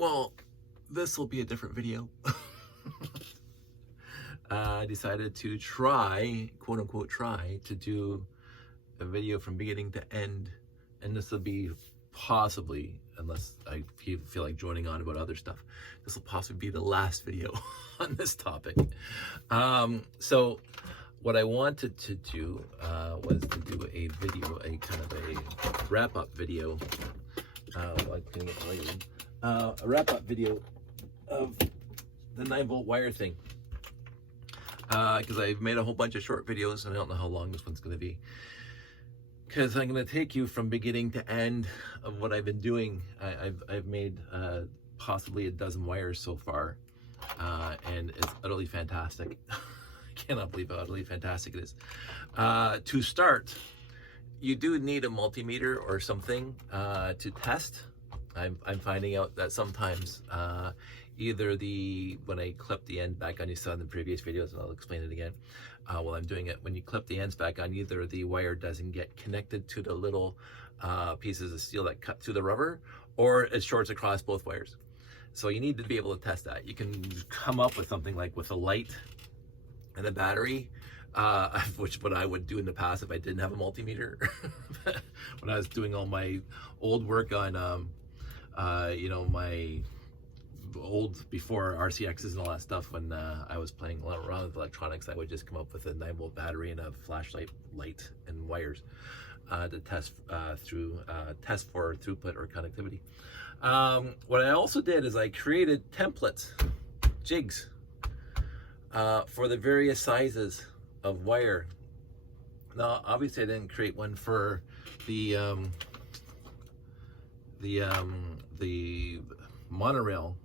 Well, this will be a different video. I decided to try, quote unquote, try to do a video from beginning to end, and this will be possibly, unless I feel like joining on about other stuff, this will possibly be the last video on this topic. So what I wanted to do was to do a video, a kind of a wrap-up video, a wrap-up video of the 9-volt wire thing, because I've made a whole bunch of short videos and I don't know how long this one's going to be, because I'm going to take you from beginning to end of what I've been doing. I've made possibly a dozen wires so far, and it's utterly fantastic. I cannot believe how utterly fantastic it is. To start, you do need a multimeter or something to test. I'm finding out that sometimes either when I clip the end back on, you saw in the previous videos, and I'll explain it again while I'm doing it, when you clip the ends back on, either the wire doesn't get connected to the little pieces of steel that cut through the rubber, or it shorts across both wires. So you need to be able to test that. You can come up with something like with a light and a battery, which what I would do in the past if I didn't have a multimeter. When I was doing all my old work on my old, before RCXs and all that stuff, when I was playing around with electronics, I would just come up with a 9-volt battery and a flashlight light and wires to test for throughput or connectivity. What I also did is I created templates, jigs, for the various sizes of wire. Now, obviously, I didn't create one for the monorail,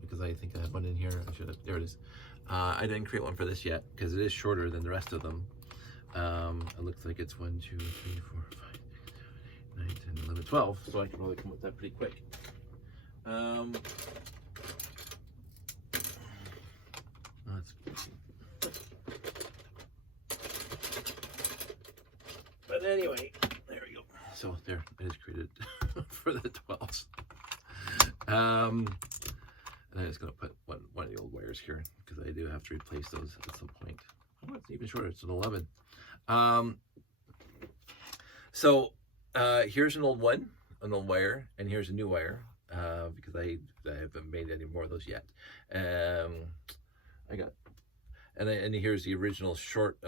because I think I have one in here. I should have, there it is. I didn't create one for this yet because it is shorter than the rest of them. It looks like it's 1, 2, 3, 4, 5, 6, 7, 8, 9, 10, 11, 12. So I can probably come up with that pretty quick. But anyway, there we go. So there, it is created for the 12s. And I'm just going to put one of the old wires here because I do have to replace those at some point. Oh, it's even shorter. It's an 11. So here's an old one, an old wire, and here's a new wire, because I haven't made any more of those yet. And here's the original short,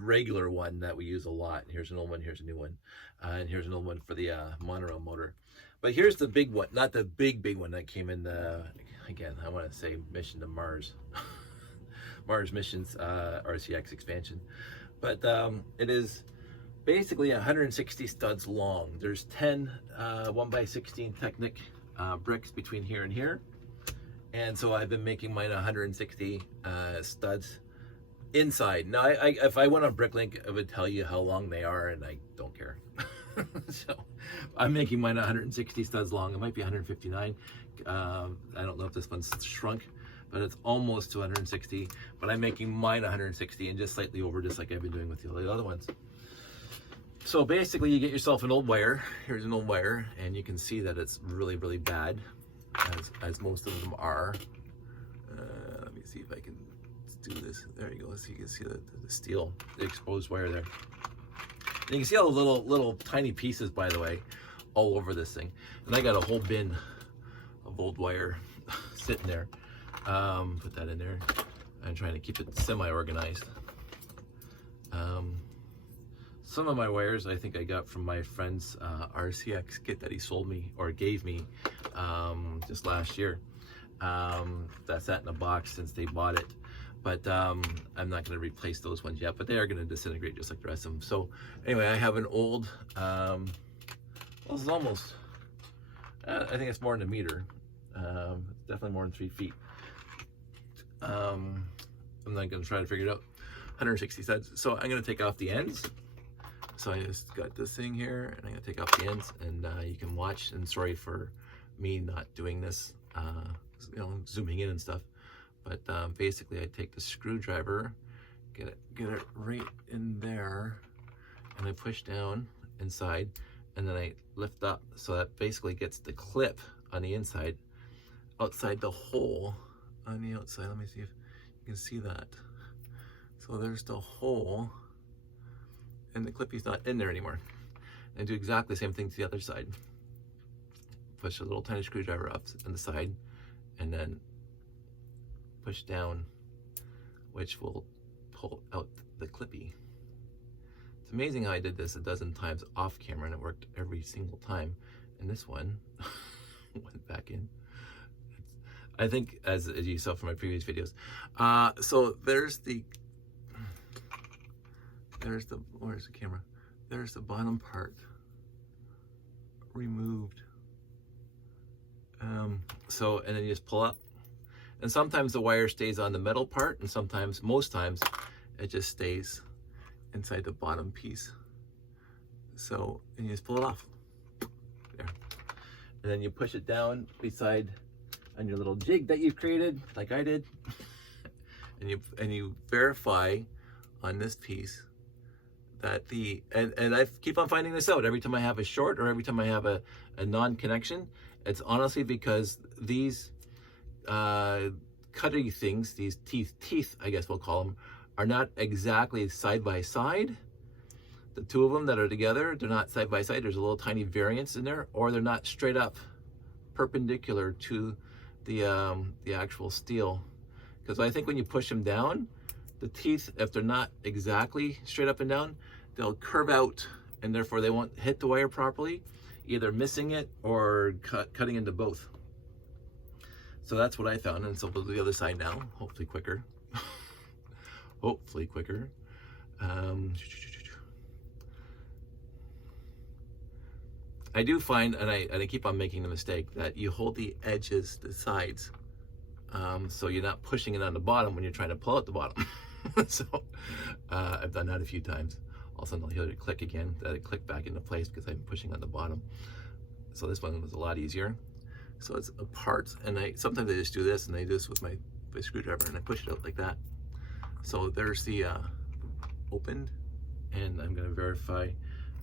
regular one that we use a lot. Here's an old one, here's a new one, and here's an old one for the monorail motor. But here's the big one, not the big one that came in the, again, I want to say mission to Mars. Mars missions, RCX expansion. But it is basically 160 studs long. There's 10 1x16 Technic bricks between here and here. And so I've been making mine 160 studs inside. Now, if I went on Bricklink, it would tell you how long they are, and I don't care. So I'm making mine 160 studs long. It might be 159. I don't know if this one's shrunk, but it's almost to 160. But I'm making mine 160 and just slightly over, just like I've been doing with the other ones. So basically, you get yourself an old wire. Here's an old wire, and you can see that it's really, really bad, as most of them are. Let me see if I can do this. There you go. So you can see the steel, the exposed wire there. And you can see all the little tiny pieces, by the way, all over this thing. And I got a whole bin of old wire sitting there. Put that in there. I'm trying to keep it semi-organized. Some of my wires I think I got from my friend's RCX kit that he sold me, or gave me, just last year. That sat in a box since they bought it. But I'm not going to replace those ones yet, but they are going to disintegrate just like the rest of them. So anyway, I have an old, well, this is almost, I think it's more than a meter. It's definitely more than 3 feet. I'm not going to try to figure it out. 160 studs. So I'm going to take off the ends. So I just got this thing here, and I'm going to take off the ends, and you can watch. And sorry for me not doing this, zooming in and stuff. But basically, I take the screwdriver, get it right in there, and I push down inside, and then I lift up, so that basically gets the clip on the inside. outside the hole on the outside. Let me see if you can see that. So there's the hole, and the clippy's not in there anymore. And do exactly the same thing to the other side. Push a little tiny screwdriver up on the side, and then push down, which will pull out the clippy. It's amazing how I did this a dozen times off camera, and it worked every single time. And this one went back in. I think, as you saw from my previous videos. So where's the camera? There's the bottom part removed. So, and then you just pull up. And sometimes the wire stays on the metal part, and sometimes, most times, it just stays inside the bottom piece. So, and you just pull it off. There. And then you push it down beside on your little jig that you've created, like I did. and you verify on this piece that and I keep on finding this out every time I have a short or every time I have a non-connection. It's honestly because these cutty things, these teeth, I guess we'll call them, are not exactly side by side. The two of them that are together, they're not side by side. There's a little tiny variance in there, or they're not straight up perpendicular to the actual steel. Because I think when you push them down, the teeth, if they're not exactly straight up and down, they'll curve out, and therefore they won't hit the wire properly, either missing it or cutting into both. So that's what I found, and so we'll do the other side now, hopefully quicker. Hopefully quicker. I do find, and I keep on making the mistake, that you hold the edges, the sides, so you're not pushing it on the bottom when you're trying to pull out the bottom. So I've done that a few times. All of a sudden I'll hear it click again, that it clicked back into place because I'm pushing on the bottom. So this one was a lot easier. So it's apart, and sometimes I just do this, and I do this with my screwdriver, and I push it out like that. So there's the opened, and I'm going to verify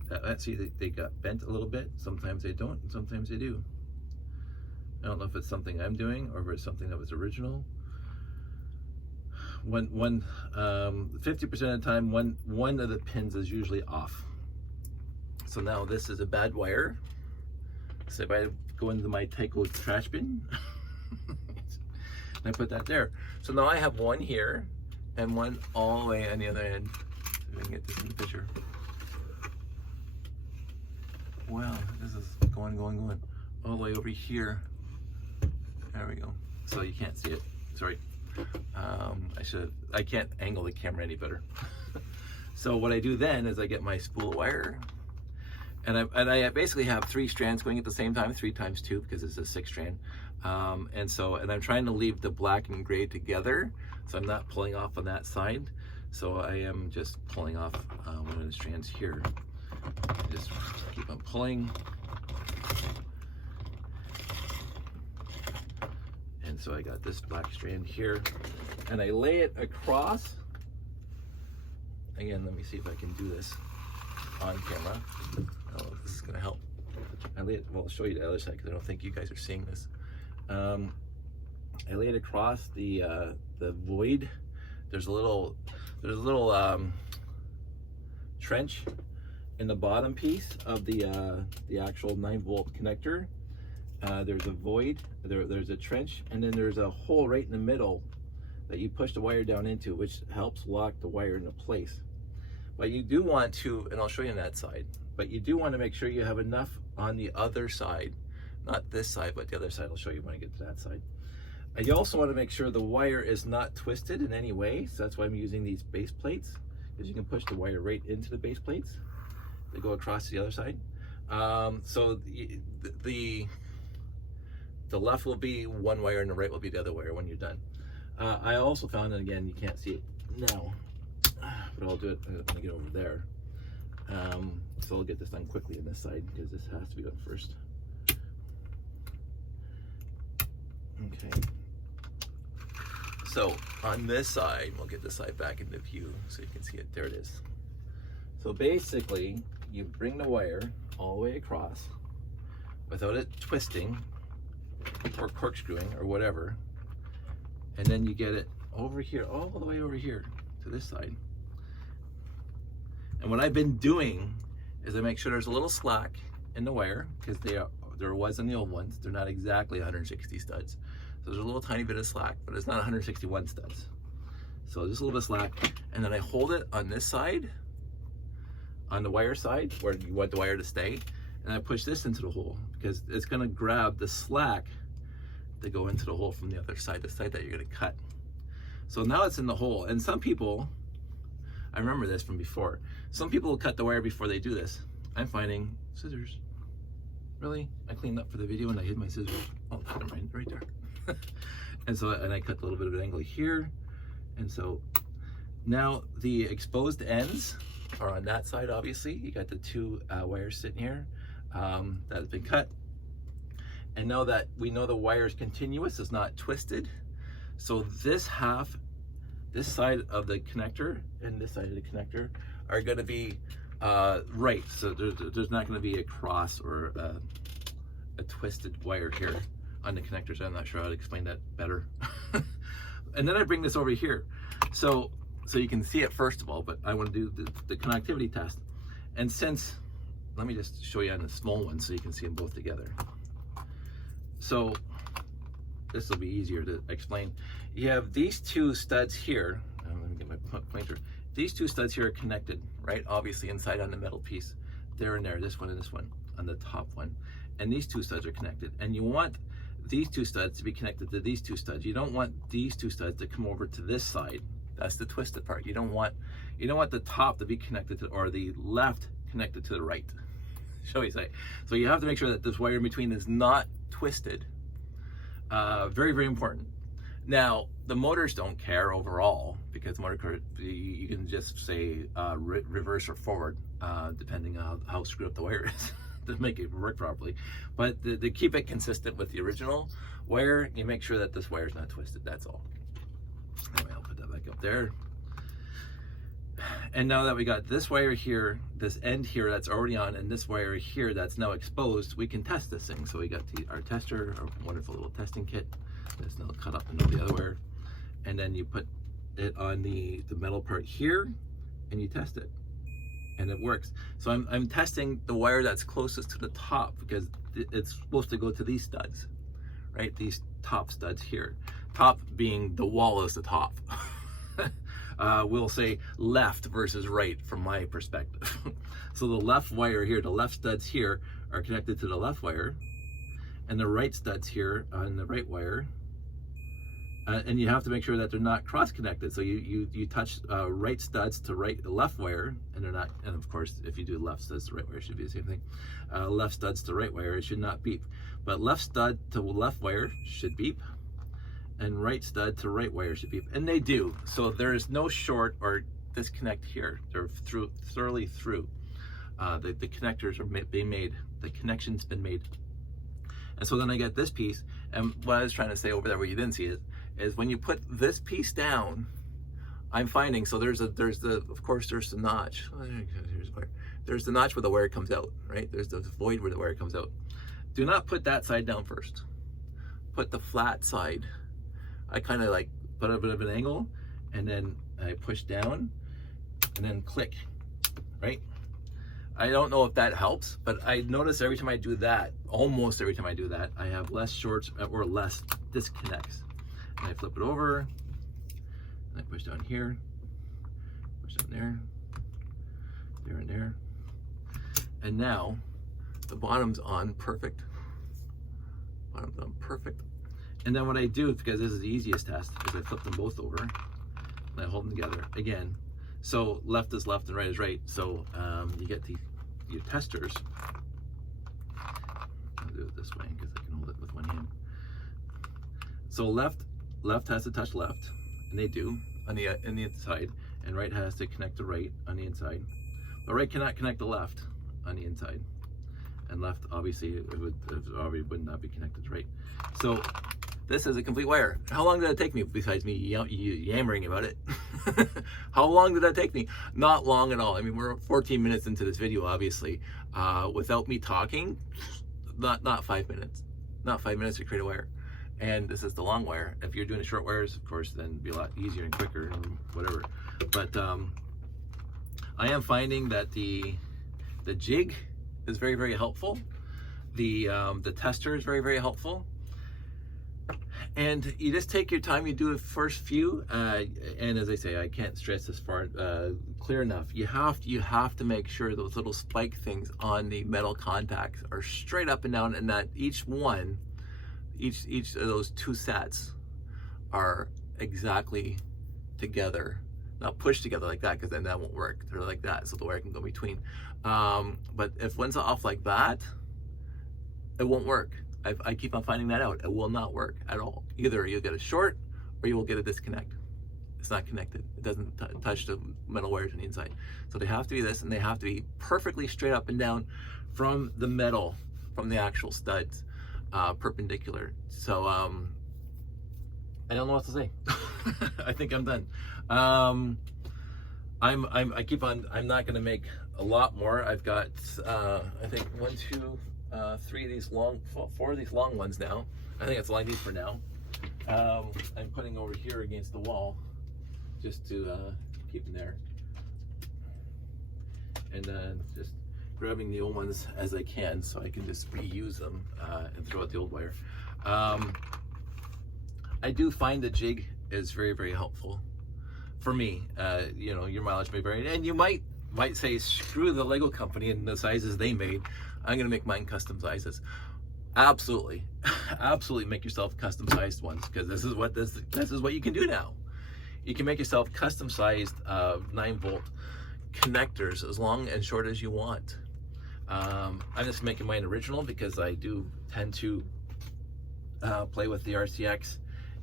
that. Let's see, they got bent a little bit. Sometimes they don't, and sometimes they do. I don't know if it's something I'm doing or if it's something that was original. 50% of the time, one of the pins is usually off. So now this is a bad wire. So if I go into my Tyco trash bin, and I put that there. So now I have one here and one all the way on the other end. So we can get this in the picture. Wow, this is going all the way over here. There we go. So you can't see it. Sorry. I can't angle the camera any better. So what I do then is I get my spool wire, and I basically have 3 strands going at the same time, 3 times 2 because it's a 6-strand. And I'm trying to leave the black and gray together, so I'm not pulling off on that side. So I am just pulling off one of the strands here. Just keep on pulling. And so I got this black strand here, and I lay it across. Again, let me see if I can do this on camera. Oh, this is gonna help. I lay it, well, I'll show you the other side because I don't think you guys are seeing this. I lay it across the void. There's a little trench in the bottom piece of the actual 9-volt connector. There's a void, there's a trench, and then there's a hole right in the middle that you push the wire down into, which helps lock the wire into place. But you do want to, and I'll show you on that side, but you do want to make sure you have enough on the other side, not this side, but the other side. I'll show you when I get to that side. And you also want to make sure the wire is not twisted in any way, so that's why I'm using these base plates, because you can push the wire right into the base plates. They go across to the other side. So the left will be one wire and the right will be the other wire when you're done. I also found, and again, you can't see it now, but I'll do it when I get over there. So I'll get this done quickly on this side because this has to be done first. Okay. So on this side, we'll get this side back into view so you can see it. There it is. So basically, you bring the wire all the way across without it twisting. or corkscrewing or whatever, and then you get it over here, all the way over here to this side. And what I've been doing is I make sure there's a little slack in the wire, because there was in the old ones. They're not exactly 160 studs. So there's a little tiny bit of slack, but it's not 161 studs. So just a little bit of slack, and then I hold it on this side, on the wire side, where you want the wire to stay, and I push this into the hole, because it's gonna grab the slack to go into the hole from the other side, the side that you're gonna cut. So now it's in the hole, and some people, I remember this from before, some people will cut the wire before they do this. I'm finding scissors. Really? I cleaned up for the video and I hid my scissors. Oh, never mind, right there. and I cut a little bit of an angle here. And so now the exposed ends are on that side, obviously. You got the two wires sitting here that have been cut. And now that we know the wire is continuous, it's not twisted. So this half, this side of the connector and this side of the connector are gonna be right. So there's not gonna be a cross or a twisted wire here on the connectors. I'm not sure how to explain that better. And then I bring this over here. So you can see it first of all, but I wanna do the connectivity test. And since, let me just show you on the small one so you can see them both together. So this will be easier to explain. You have these two studs here. Let me get my pointer. These two studs here are connected, right? Obviously inside on the metal piece. There and there, this one and this one on the top one. And these two studs are connected. And you want these two studs to be connected to these two studs. You don't want these two studs to come over to this side. That's the twisted part. You don't want the top to be connected to, or the left connected to the right. Shall we say? So you have to make sure that this wire in between is not twisted. Very, very important. Now, the motors don't care overall, because motor, you can just say reverse or forward, depending on how screwed up the wire is to make it work properly. But to keep it consistent with the original wire, you make sure that this wire is not twisted, that's all. Anyway, I'll put that back up there. And now that we got this wire here, this end here that's already on, and this wire here that's now exposed, we can test this thing. So we got our tester, our wonderful little testing kit that's now cut up into the other wire. And then you put it on the metal part here and you test it. And it works. So I'm testing the wire that's closest to the top, because it's supposed to go to these studs, right? These top studs here. Top being the wall is the top. We'll say left versus right from my perspective. So the left wire here, the left studs here are connected to the left wire, and the right studs here on the right wire. And you have to make sure that they're not cross-connected. So you touch right studs to left wire, and they're not. And of course, if you do left studs to right wire, it should be the same thing. Left studs to right wire, it should not beep. But left stud to left wire should beep, and right stud to right wire should beep, and they do. So there is no short or disconnect here. They're thoroughly through. The connectors are being made. The connection's been made. And so then I get this piece, and what I was trying to say over there where you didn't see it, is when you put this piece down, I'm finding, so of course there's the notch. There's the notch where the wire comes out, right? There's the void where the wire comes out. Do not put that side down first. Put the flat side. I kind of like put a bit of an angle, and then I push down, and then click, right? I don't know if that helps, but I notice every time I do that, almost every time I do that, I have less shorts or less disconnects. And I flip it over, and I push down here, push down there, there and there. And now the bottom's on perfect. Bottom's on perfect. And then what I do, because this is the easiest test, is I flip them both over and I hold them together again. So left is left and right is right. So you get your testers. I'll do it this way because I can hold it with one hand. So left has to touch left, and they do on the inside, and right has to connect to right on the inside. But right cannot connect to left on the inside, and left obviously it would not be connected to right. So this is a complete wire. How long did it take me, besides me yammering about it? How long did that take me? Not long at all. I mean, we're 14 minutes into this video, obviously. Without me talking, not 5 minutes. not 5 minutes to create a wire. And this is the long wire. If you're doing the short wires, of course, then it'd be a lot easier and quicker and whatever. But I am finding that the jig is very, very helpful. The tester is very, very helpful. And you just take your time, you do the first few, and as I say, I can't stress this part clear enough. You have to make sure those little spike things on the metal contacts are straight up and down, and that each of those two sets are exactly together, not pushed together like that, because then that won't work. They're like that, so the wire can go between. But if one's off like that, it won't work. I keep on finding that out. It will not work at all. Either you'll get a short or you will get a disconnect. It's not connected. It doesn't touch the metal wires on the inside. So they have to be this, and they have to be perfectly straight up and down from the metal, from the actual studs, perpendicular. So I don't know what to say. I think I'm done. I'm not going to make a lot more. I've got I think 1, 2, 3 of these long, 4 of these long ones now. I think that's all I need for now. I'm putting over here against the wall just to keep them there, and just grabbing the old ones as I can so I can just reuse them and throw out the old wire. I do find the jig is very, very helpful for me. You know, your mileage may vary, and you might say, screw the Lego company and the sizes they made. I'm gonna make mine custom sizes. Absolutely, absolutely make yourself custom sized ones, because this is what you can do now. You can make yourself custom sized 9-volt connectors as long and short as you want. I'm just making mine original because I do tend to play with the RCX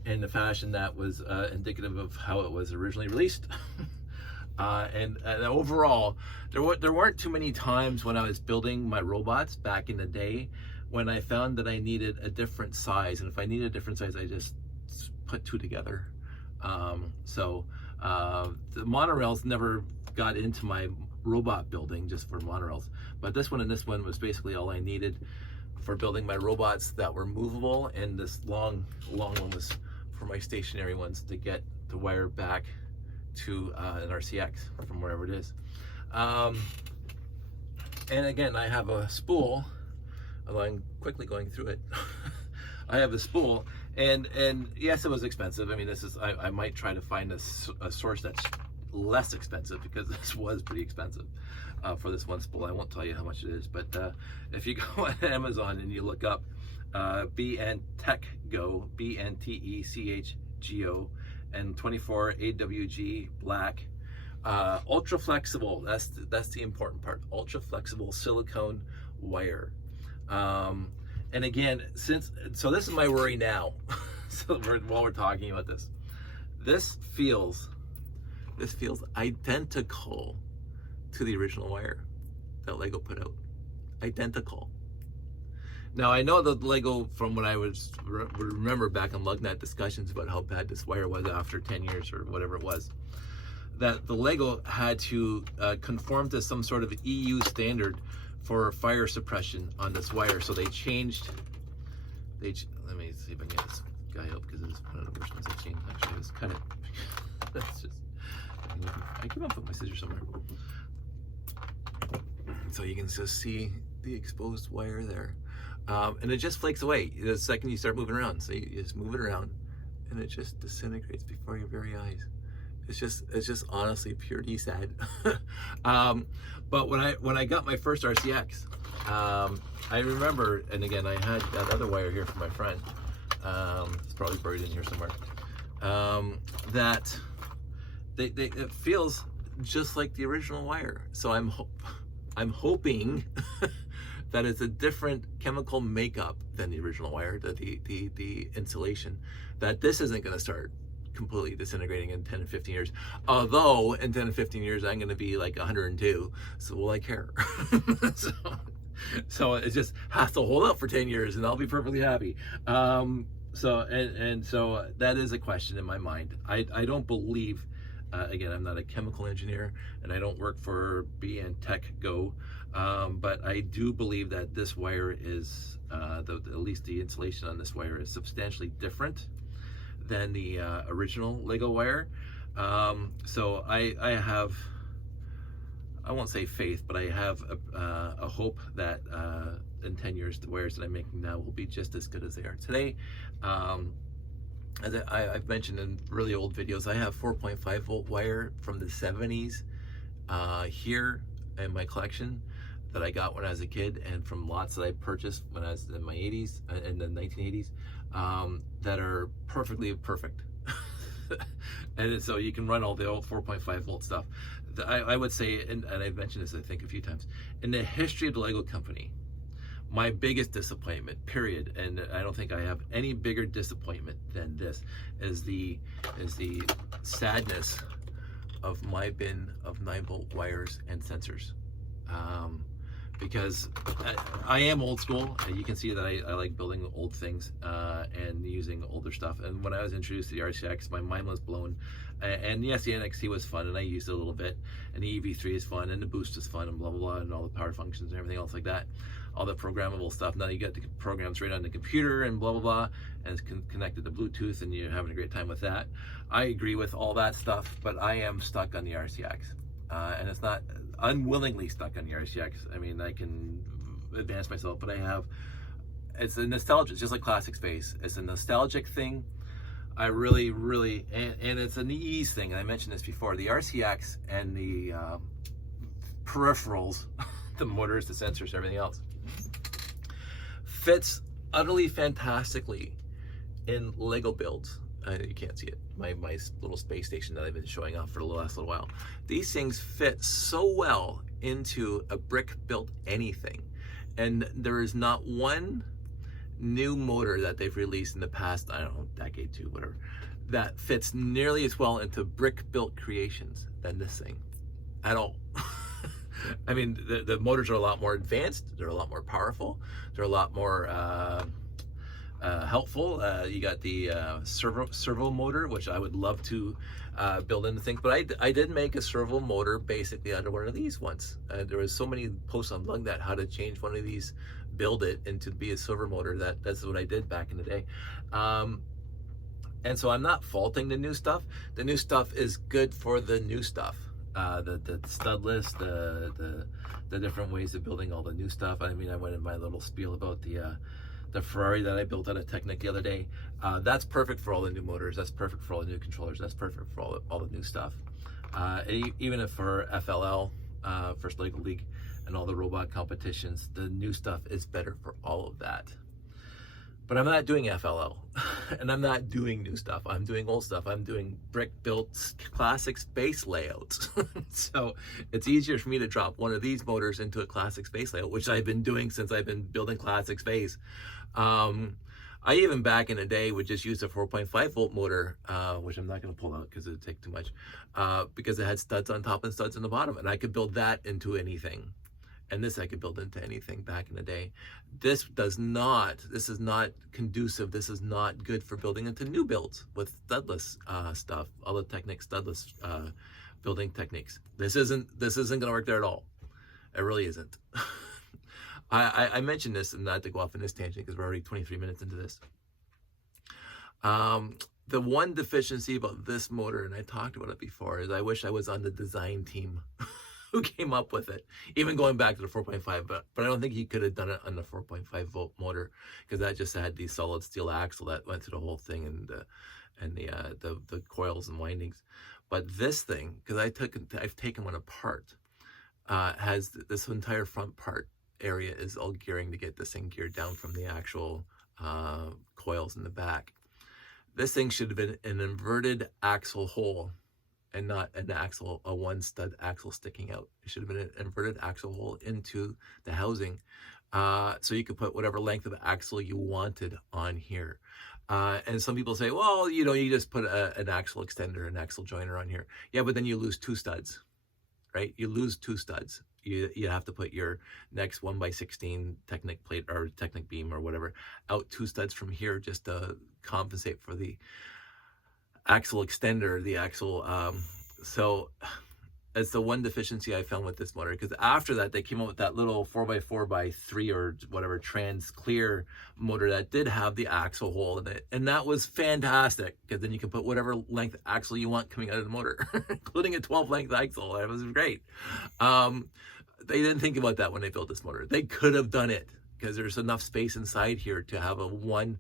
in the fashion that was indicative of how it was originally released. And overall, there weren't too many times when I was building my robots back in the day when I found that I needed a different size, and if I needed a different size, I just put 2 together. The monorails never got into my robot building just for monorails, but this one and this one was basically all I needed for building my robots that were movable, and this long one was for my stationary ones to get the wire back to an RCX from wherever it is. And again, I have a spool. I'm quickly going through it. I have a spool, and yes, it was expensive. I mean, this is, I might try to find a source that's less expensive, because this was pretty expensive for this one spool. I won't tell you how much it is, but if you go on Amazon and you look up BNTechGo, BNTECHGO, and 24 AWG black, ultra flexible. That's the important part. Ultra flexible silicone wire. And again, so this is my worry now. So while we're talking about this, this feels identical to the original wire that Lego put out. Identical. Now, I know that Lego, from what I would remember back in LugNet discussions about how bad this wire was after 10 years or whatever it was, that the Lego had to conform to some sort of EU standard for fire suppression on this wire. So they changed, let me see if I can get this guy up, because it's one of the worst ones I've seen. Actually, let's cut it. That's just, I keep on putting my scissors somewhere. So you can just see the exposed wire there. And it just flakes away the second you start moving around. So you just move it around, and it just disintegrates before your very eyes. It's just honestly purely sad. But when I got my first RCX, I remember, and again, I had that other wire here from my friend. It's probably buried in here somewhere. That it feels just like the original wire. So I'm hoping that it's a different chemical makeup than the original wire, the insulation, that this isn't going to start completely disintegrating in 10 and 15 years. Although in 10 and 15 years, I'm going to be like 102. So will I care? So it just has to hold up for 10 years and I'll be perfectly happy. So that is a question in my mind. I don't believe Again, I'm not a chemical engineer, and I don't work for BN Tech Go, but I do believe that this wire is, at least the insulation on this wire is substantially different than the original Lego wire. So I have, I won't say faith, but I have a hope that in 10 years, the wires that I'm making now will be just as good as they are today. As I've mentioned in really old videos, I have 4.5 volt wire from the 70s here in my collection that I got when I was a kid, and from lots that I purchased when I was in my 80s, in the 1980s, that are perfectly perfect. And so you can run all the old 4.5 volt stuff. I would say, and I've mentioned this I think a few times, in the history of the Lego company, my biggest disappointment, period, and I don't think I have any bigger disappointment than this, is the sadness of my bin of 9 volt wires and sensors. Because I am old school. You can see that I like building old things and using older stuff. And when I was introduced to the RCX, my mind was blown. And yes, the NXT was fun, and I used it a little bit. And the EV3 is fun, and the boost is fun, and blah, blah, blah, and all the power functions and everything else like that. All the programmable stuff. Now you got the programs right on the computer and blah, blah, blah, and it's connected to Bluetooth, and you're having a great time with that. I agree with all that stuff, but I am stuck on the RCX. And it's not unwillingly stuck on the RCX. I mean, I can advance myself, but it's a nostalgia. It's just like Classic Space. It's a nostalgic thing. I really, and it's an ease thing. And I mentioned this before. The RCX and the peripherals, the motors, the sensors, everything else, fits utterly fantastically in Lego builds. You can't see it. My little space station that I've been showing off for the last little while. These things fit so well into a brick built anything. And there is not one new motor that they've released in the past, I don't know, decade, two, whatever, that fits nearly as well into brick built creations than this thing at all. I mean, the motors are a lot more advanced. They're a lot more powerful. They're a lot more helpful. You got the servo motor, which I would love to build into things, but I did make a servo motor basically out of one of these once. There was so many posts on Blog that how to change one of these, build it into be a servo motor. That's what I did back in the day. And so I'm not faulting the new stuff. The new stuff is good for the new stuff. The studless, the different ways of building all the new stuff. I mean, I went in my little spiel about the Ferrari that I built out of Technic the other day. That's perfect for all the new motors. That's perfect for all the new controllers. That's perfect for all the new stuff. Even if for FLL, First Lego League, and all the robot competitions, the new stuff is better for all of that. But I'm not doing FLL, and I'm not doing new stuff. I'm doing old stuff. I'm doing brick-built classic space layouts. So it's easier for me to drop one of these motors into a classic space layout, which I've been doing since I've been building classic space. I even back in the day would just use a 4.5 volt motor, which I'm not going to pull out because it would take too much, because it had studs on top and studs on the bottom, and I could build that into anything. And this I could build into anything back in the day. This is not conducive. This is not good for building into new builds with studless stuff, all the Technic studless building techniques. This isn't going to work there at all. It really isn't. I mentioned this, and not to go off on this tangent because we're already 23 minutes into this. The one deficiency about this motor, and I talked about it before, is I wish I was on the design team who came up with it, even going back to the 4.5, but I don't think he could have done it on the 4.5 volt motor, because that just had the solid steel axle that went through the whole thing, and the coils and windings. But this thing, because I've taken one apart, has this entire front part area is all gearing to get this thing geared down from the actual coils in the back. This thing should have been an inverted axle hole, and not a one stud axle sticking out. It should have been an inverted axle hole into the housing, so you could put whatever length of axle you wanted on here. And some people say, well, you know, you just put an axle extender, an axle joiner on here. Yeah, but then you lose two studs, right? You lose two studs. You have to put your next 1x16 Technic plate or Technic beam or whatever out two studs from here just to compensate for the axle extender, the axle So it's the one deficiency I found with this motor, because after that they came out with that little 4x4x3 or whatever trans clear motor that did have the axle hole in it, and that was fantastic because then you can put whatever length axle you want coming out of the motor, including a 12 length axle. That was great. They didn't think about that when they built this motor. They could have done it because there's enough space inside here to have a one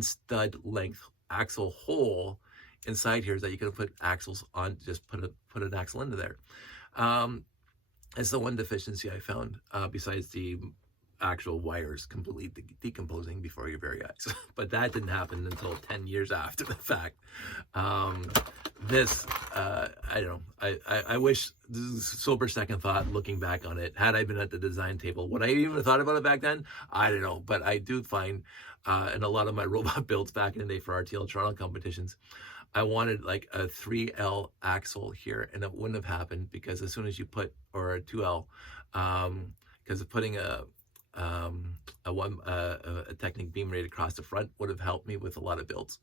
stud length axle hole inside here, is that you could put axles on, just put an axle into there. It's the one deficiency I found, besides the actual wires completely decomposing before your very eyes. But that didn't happen until 10 years after the fact. This, I don't know, I wish, this is sober second thought looking back on it, had I been at the design table, would I even thought about it back then? I don't know, but I do find, in a lot of my robot builds back in the day for RTL Toronto competitions, I wanted like a 3L axle here, and it wouldn't have happened because as soon as you put, or a 2L, because putting a Technic beam rate across the front would have helped me with a lot of builds.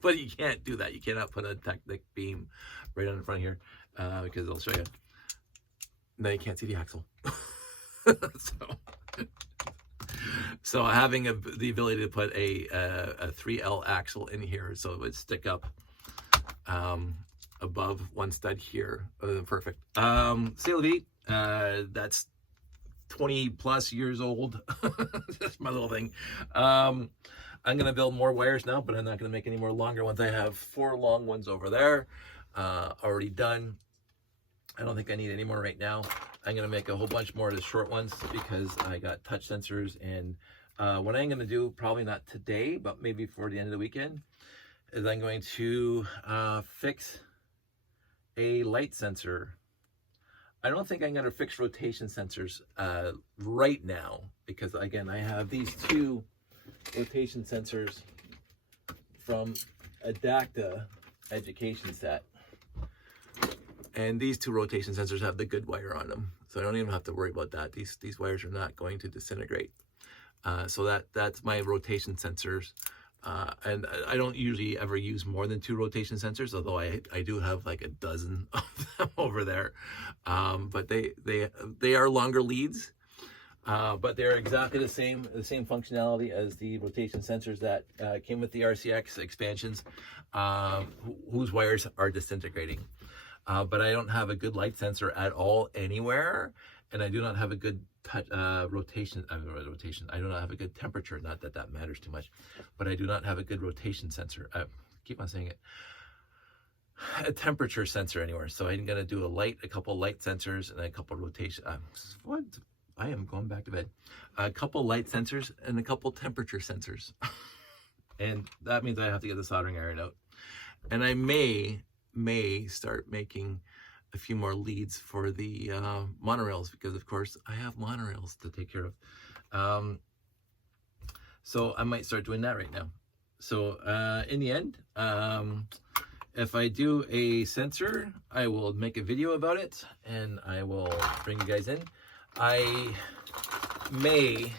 But you can't do that. You cannot put a Technic beam right on the front here, because I'll show you. Now you can't see the axle. So having the ability to put a 3L axle in here so it would stick up above one stud here, perfect. CLV, that's 20 plus years old. That's my little thing. I'm gonna build more wires now, but I'm not gonna make any more longer ones. I have 4 long ones over there already done. I don't think I need any more right now. I'm gonna make a whole bunch more of the short ones because I got touch sensors, and what I'm gonna do, probably not today, but maybe for the end of the weekend, is I'm going to fix a light sensor. I don't think I'm going to fix rotation sensors right now, because again, I have these 2 rotation sensors from a Dacta education set, and these 2 rotation sensors have the good wire on them, so I don't even have to worry about that. These wires are not going to disintegrate. So that's my rotation sensors. And I don't usually ever use more than 2 rotation sensors, although I do have like a dozen of them over there. But they are longer leads, but they're exactly the same functionality as the rotation sensors that came with the RCX expansions, whose wires are disintegrating. But I don't have a good light sensor at all anywhere, and I do not have a good rotation. I do not have a good temperature. Not that that matters too much, but I do not have a good rotation sensor. I keep on saying it. A temperature sensor anywhere. So I'm gonna do a couple light sensors and a couple rotation. What? I am going back to bed. A couple light sensors and a couple temperature sensors, and that means I have to get the soldering iron out. And I may start making a few more leads for the monorails, because of course I have monorails to take care of. So I might start doing that right now. So in the end, if I do a sensor, I will make a video about it and I will bring you guys in. I may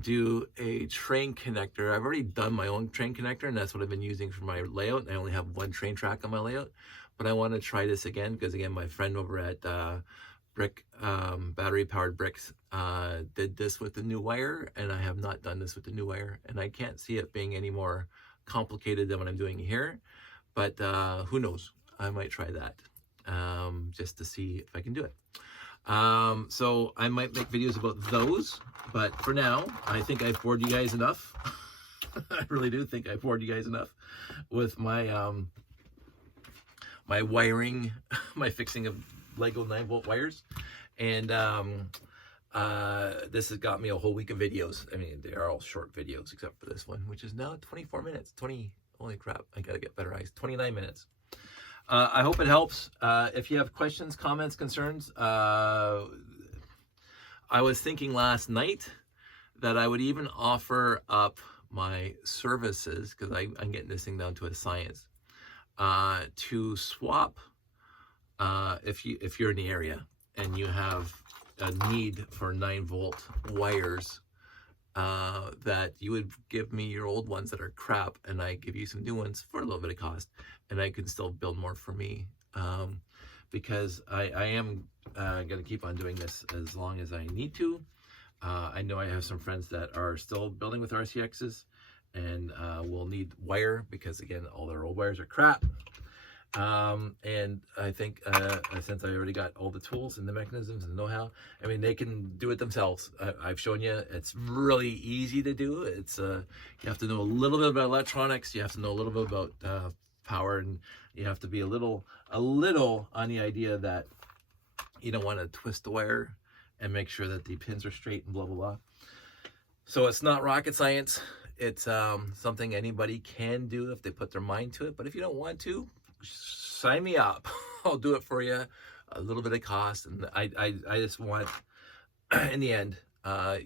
do a train connector. I've already done my own train connector, and that's what I've been using for my layout. I only have 1 train track on my layout, but I want to try this again because, again, my friend over at BatteryPoweredBricks did this with the new wire, and I have not done this with the new wire, and I can't see it being any more complicated than what I'm doing here. But who knows? I might try that just to see if I can do it. So I might make videos about those, but for now, I think I've bored you guys enough. I really do think I've bored you guys enough with my my wiring, my fixing of Lego 9-volt wires, and this has got me a whole week of videos. I mean, they are all short videos except for this one, which is now 24 minutes. Holy crap, I gotta get better eyes. 29 minutes. I hope it helps. If you have questions, comments, concerns, I was thinking last night that I would even offer up my services, because I'm getting this thing down to a science, to swap if you're in the area and you have a need for 9-volt wires that you would give me your old ones that are crap, and I give you some new ones for a little bit of cost, and I can still build more for me. Because I am going to keep on doing this as long as I need to. I know I have some friends that are still building with RCXs and will need wire because, again, all their old wires are crap. And I think since I already got all the tools and the mechanisms and the know-how, I mean, they can do it themselves. I've shown you it's really easy to do. It's you have to know a little bit about electronics. You have to know a little bit about power, and you have to be a little on the idea that you don't want to twist the wire and make sure that the pins are straight and blah blah blah. So it's not rocket science. It's something anybody can do if they put their mind to it. But if you don't want to, sign me up. I'll do it for you. A little bit of cost, and I just want, in the end,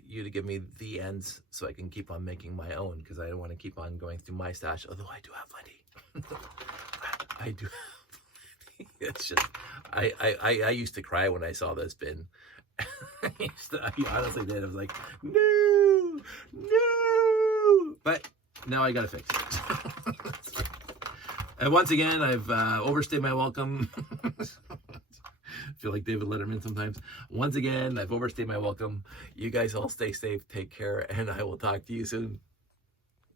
you to give me the ends so I can keep on making my own, because I don't want to keep on going through my stash, although I do have plenty. I do have plenty. It's just, I used to cry when I saw this bin. I honestly did. I was like, no, no. But now I gotta fix it. And once again, I've overstayed my welcome. I feel like David Letterman sometimes. Once again, I've overstayed my welcome. You guys all stay safe, take care, and I will talk to you soon.